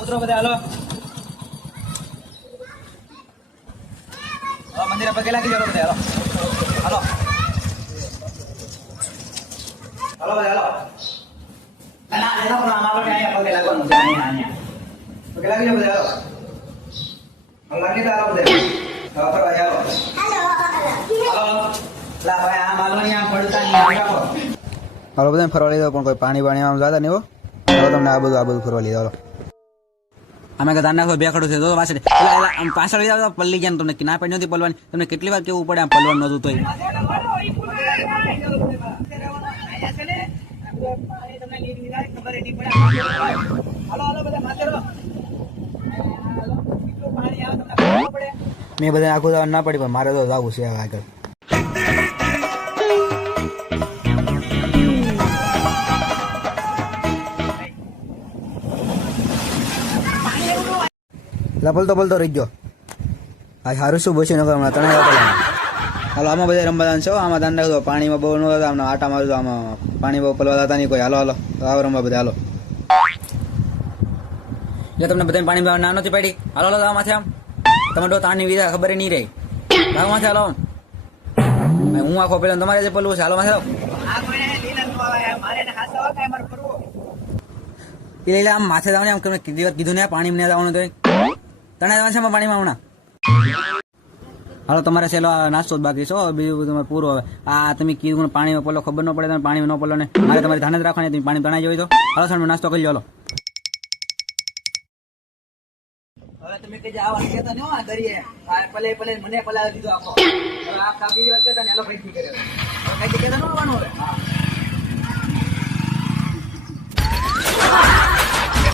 મિત્રો બધા, હાલો. મંદિરે પગે લાગી જાઓ બધા, હાલો. હાલો. હાલો બધા, હાલો. જાઓ બધા ફરવા લીધો પણ કોઈ પાણી પાણી આમ જતા નહીં હો. તમને આ બધું આ બધું ફરવા લીધો અમે કદાચ નાખો બે ખડું છે. તો પાછળ આમ પાછળ જાવ પલ્લી ગયા તમને ના પડી નથી પલવાની. તમને કેટલી વાર કેવું પડે આમ પલવાનું નહોતું તોય? મેં બધા આખું ના પડી પણ મારે તો જવું છે આગળ. લપલતો પલતો રહી ગયો. આ સારું શું બસ્યું નકર હમણાં ત્રણે વાપરવાના. હાલો, આમાં બધા રમવા છો આમાં દાન નાખજો પાણીમાં બહુ ન હતા આટા મારજો આમાં પાણી બહુ પલવા હતા નહીં કોઈ. હાલો હાલો. આવો રમવા બધા, હાલો. જો તમને બધાને પાણી ના નથી પડી. હાલો હાલો આવ માથે આમ. તમે તો તારની વિધા ખબર નહીં રહી. આવો માથે, હાલો. હું આખો પેલો તમારે જે પલવું છે, હાલો માથે આવો એટલે આમ માથે જવાનું આમ કીધી કીધું ને પાણી ને જવાનું તો તને જવાનું પાણીમાં હમણાં. હાલો, તમારે સેલો નાસ્તો બાકી છો બીજું બધું પૂરું હવે. આ તમે કીધું પણ પાણીમાં પલો ખબર ન પડે તમે પાણીમાં ન પલો ને મારે તમારે ધ્યાન જ રાખવાની તમે પાણી તણાઈ હોય તો. હાલો સર નાસ્તો કરી લો તમે કે આ વાત કેતા નહીં આ કરીએ. પલે પલે મને પલાવી દીધો આખો. આ કાપી વાત કેતા ને, એલો ભાઈ કર્યો? કઈ કેતા ન આવવાનું હવે?